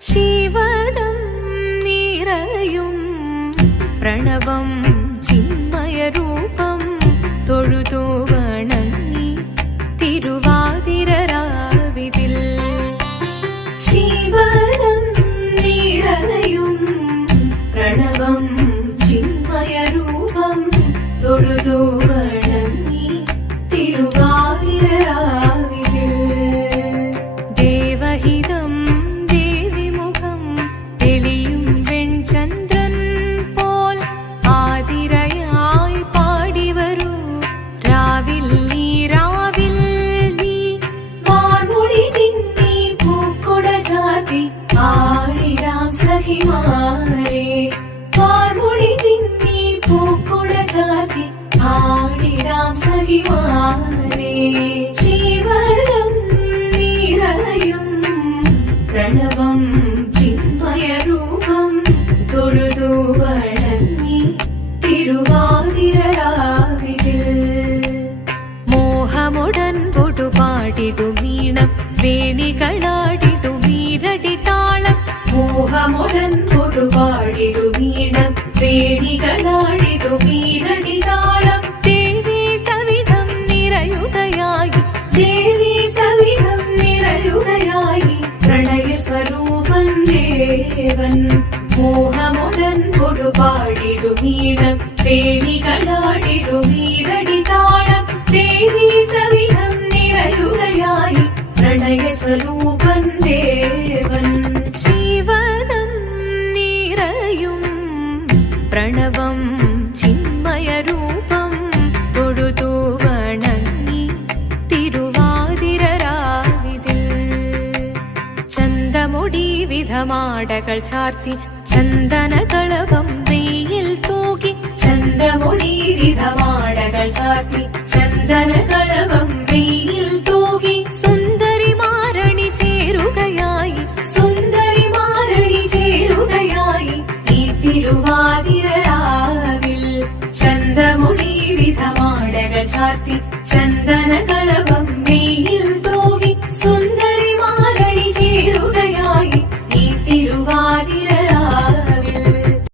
ശിവദം നിറയും പ്രണവം ചിന്മയരൂപം തൊഴുതു വണങ്ങി തിരുവാതിരരാവിതിൽ. ശിവദം നിറയും പ്രണവം ചിന്മയരൂപം തൊഴുതു വണങ്ങി തിരുവാതിരരാവിതിൽ. ദേവഹിതം ദേവിമുഖം തെളിയും വെൺചന്ദ്രൻ പോൽ ആതിരയായി പാടിവരൂ രാവിൽ നീ വാർമുടി നിന്നി പൂക്കൊട ചാർത്തി ആടിടാം സഖിമാരെ. വാർമുടി നിന്നി പൂക്കൊട ചാർത്തി ആടിടാം സഖിമാരെ. ശിവദം നിറയും പ്രണവം ചിന്മയരൂപം തൊഴുതു വണങ്ങി തിരുവാതിരരാവിതിൽ. മോഹമുടൻ പൊടുപാടിടും ഈണം വേണികളാടിടും ഈരടി താളം. മോഹമുടൻ പൊടുപാടിടും ഈണം വേണികളാടിടും ഈരടി താളം. ദേവി സവിധം നിറയുകയായി ദേവി സവിധം നിറയുകയായി പ്രണയ സ്വരൂപൻ ദേവൻ. മോഹമുടൻ കൊടുപാടിടും ഈണം വേണികളാടിടും ഈരടി താളം. ദേവി സവിധം നിറയുകയായി പ്രണയ സ്വരൂപൻ ദേവൻ. ശിവദം നിറയും പ്രണവം ചിന്മയരൂപം തൊഴുതു വണങ്ങി തിരുവാതിരരാവിതിൽ. ചന്തമുടി വിധമാടകൾ ചാർത്തി ചന്ദനകളഭം വെയിൽ തൂകി. ചന്തമുടി വിധമാടകൾ ചാർത്തി ചന്ദനകളഭം വെയിൽ തൂകി. സുന്ദരിമാരണി ചേരുകയായി സുന്ദരിമാരണി ചേരുകയായി ഈ തിരുവാതിരരാവിൽ. ചന്തമുടി വിധമാടകൾ ചാർത്തി